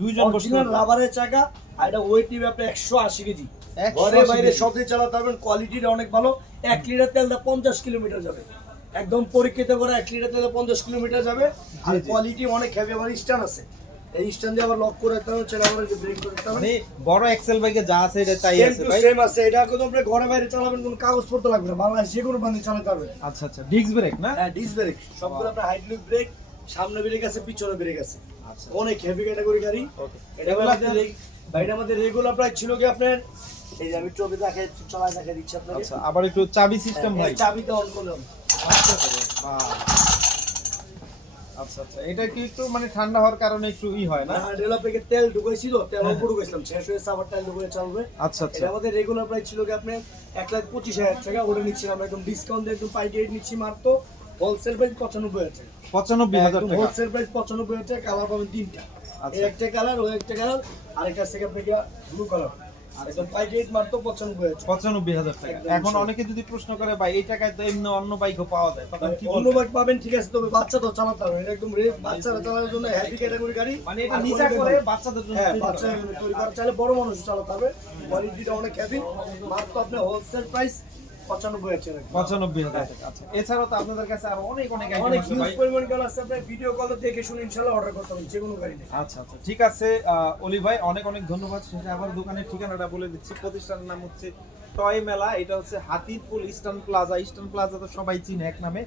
দুইজন অরিজিনাল রাবারের চাকা আর এটা ওয়েট নিবে আপনি একশো আশি কেজি। ঘরে বাইরে কেজি। সব দিয়ে চালাতে পারবেন কোয়ালিটিটা অনেক ভালো। এক লিটার তেলটা পঞ্চাশ কিলোমিটার যাবে। একদম পরীক্ষিত করে এক লিটার তেলে পঞ্চাশ কিলোমিটার যাবে। আর। কোয়ালিটি অনেক হেভি আবার স্ট্যান্ড আছে। এই স্ট্যান্ড দিয়ে আবার লক করে দিতে হবে ছেলে আবার ব্রেক করে দিতে হবে। মানে বড় এক্সেল বাইকে যা আছে এটা তাই আছে ভাই সেম আছে। এটা কিন্তু আপনি ঘরে বাইরে চালাবেন কোনো কাগজপত্র লাগবে না। বাংলাদেশ যে কোনো বান্ধে চালাতে পারবেন। আচ্ছা আচ্ছা। ডিস্ক ব্রেক না? হ্যাঁ ডিস ব্রেক সবগুলো আপনার হাইড্রোলিক ব্রেক সামনে বেড়ে গেছে পিছনে বেড়ে আছে আচ্ছা। অনেক হেভি ক্যাটাগরি গাড়ি। এটা বাইরে আমাদের রেগুলার প্রাইস ছিল কি আপনার? এই যে আমি ট্রফি দেখে চলায় দেখে দিচ্ছি আপনাকে। আচ্ছা আবার একটু চাবি সিস্টেম হ্যাঁ, ভাই। চাবিটা অন করলাম। আচ্ছা আচ্ছা। এটা কি একটু মানে ঠান্ডা হওয়ার কারণে একটু ই হয় না? ডেলা প্যাকেট তেল ঢুকাইছিল তেল হ্যাঁ, অল্প ঢুকাইছিলাম। শেষ হয়েছে আবার তেল ঢুকে চলবে আচ্ছা আচ্ছা। আমাদের রেগুলার প্রাইস ছিল কি আপনার? এক লাখ পঁচিশ হাজার টাকা। ওটা নিচ্ছি আমরা একদম ডিসকাউন্ট দিয়ে একদম পাইকারি নিচ্ছি মাত্র। হোলসেল প্রাইস পঁচানব্বই হাজার টাকা। পঁচানব্বই টাকা। হোলসেল প্রাইস পঁচানব্বই হাজার টাকা কালার পাবেন তিনটা। আচ্ছা। এই একটা কালার ওই একটা কালার আরেকটা সেকেন্ড থেকে ব্লু কালার এখন অনেকে যদি প্রশ্ন করে ভাই এই টাকায় তো এমনি অন্য বাইকও পাওয়া যায়? তখন কি অন্য বাইক পাবেন ঠিক আছে তবে বাচ্চা তো চালাতে হবে। একদম বাচ্চারা চালানোর জন্য ক্যাটাগরি গাড়ি। মানে এটা নিজা করে বাচ্চাদের জন্য হ্যাঁ বাচ্চা তৈরি করা। চাইলে বড় মানুষ চালাতে হবে। কোয়ালিটিটা অনেক হ্যাভি মাত্র আপনার হোলসেল প্রাইস টাকা। আচ্ছা। এছাড়াও তো আপনাদের কাছে আরও অনেক অনেক অনেক হিউজ পরিমাণ গাল আছে আপনার ভিডিও কল দেখে শুনে ইনশাআল্লাহ অর্ডার করতে হবে যে কোনো গাড়ি আচ্ছা আচ্ছা। ঠিক আছে অলি ভাই অনেক অনেক ধন্যবাদ। আবার দোকানের ঠিকানাটা বলে দিচ্ছি। প্রতিষ্ঠানের নাম হচ্ছে টয় মেলা এটা হচ্ছে Hatirpool Eastern Plaza. Eastern Plaza তো সবাই চিনে এক নামে।